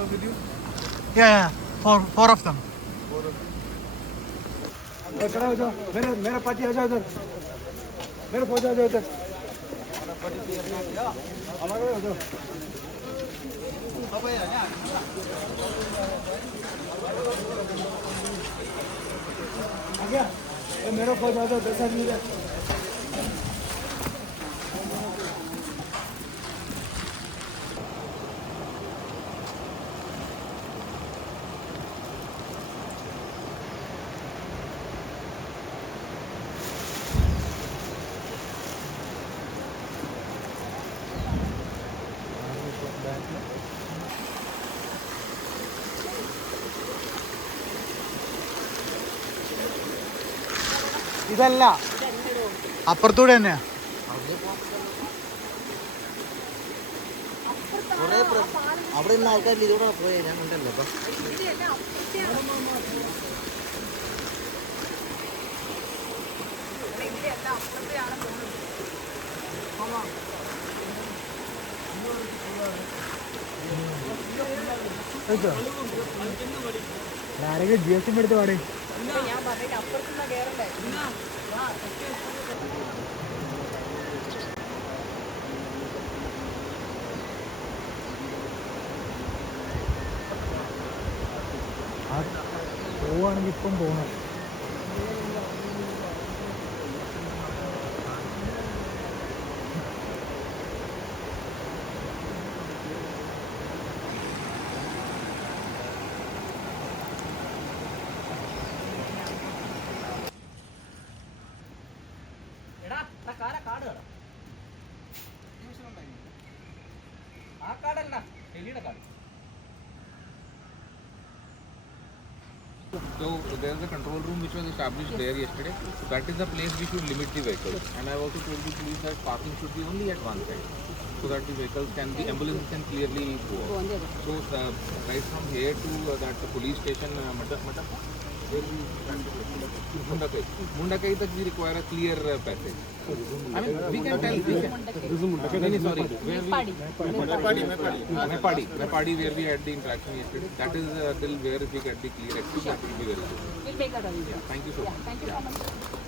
everyone with you? Yeah, four of them. खड़ा हो जाओ, मेरा पार्टी आ जाओ इधर, मेरे पहुंच जाओ इधर, हमारे हो जाओ। आ गया, मेरा पहुंच जाओ 10 आदमी इधर। ഇതല്ല, അപ്പുറത്തൂടെ തന്നെയാ. അവിടെ നിന്ന് ആൾക്കാർ ഇതോടെ പോയി ഞാൻ ഉണ്ടല്ലോ അപ്പൊ ആരെങ്കിലും GSM എടുത്ത് പാടേ. പോവാണെങ്കിൽ ഇപ്പം പോകണം. So there is a control room which was established there yesterday. So that is the place we should limit the vehicles. And I have also told the police that parking should be only at one side, so that the vehicles can, the ambulances can clearly go out. So right from here to that police station, Mundakai tak we require a clear passage. I mean, we can tell. Sorry. Mepadi, where we had the interaction yesterday. That is till where if we get the clear access, that will be very good. We'll make a arrangement. Thank you so much. Thank you so much.